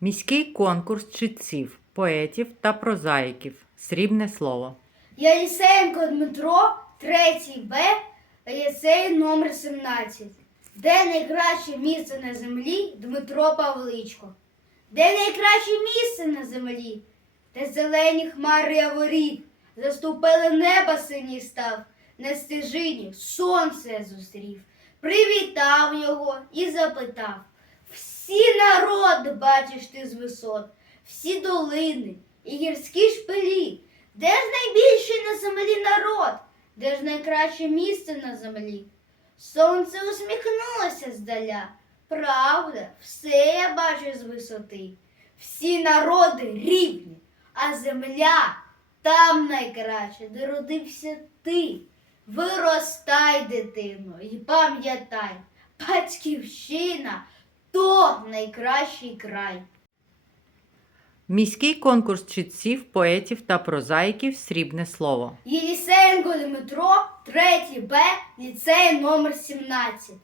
Міський конкурс читців, поетів та прозаїків. Срібне слово. Єлісеєнко Дмитро, 3 Б, ліцей номер 17. Де найкраще місце на землі Дмитро Павличко. Де найкраще місце на землі? Де зелені хмари яворів, заступили небо синій став, на стежині сонце зустрів, привітав його і запитав. Всі народи бачиш ти з висот, всі долини і гірські шпилі. Де ж найбільший на землі народ? Де ж найкраще місце на землі? Сонце усміхнулося здаля. Правда, все я бачу з висоти. Всі народи рівні, а земля там найкраще, де родився ти. Виростай, дитино, і пам'ятай, батьківщина то найкращий край. Міський конкурс читців, поетів та прозаїків. Срібне слово. Єлісеєнко Дмитро, 3 Б, ліцей номер 17.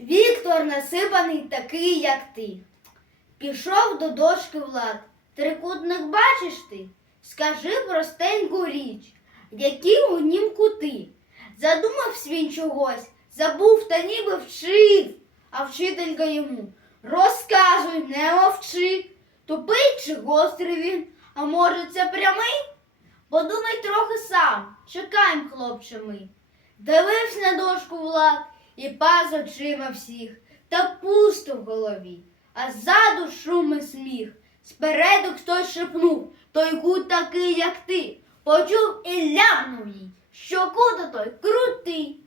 Віктор насипаний такий, як ти. Пішов до дошки Влад. Трикутник бачиш ти? Скажи простеньку річ, які у нім кути. Задумався він чогось, забув та ніби вчив, а вчителька йому. Розказуй, не мовчи. Тупий чи гострий він, а може це прямий? Подумай трохи сам, чекаєм, хлопче ми. Дивився на дошку Влад і паз очима всіх, та пусто в голові, а ззаду шум і сміх. Спереду хтось шепнув, той кут такий, як ти. Почув і ляпнув їй, що кута той крутий.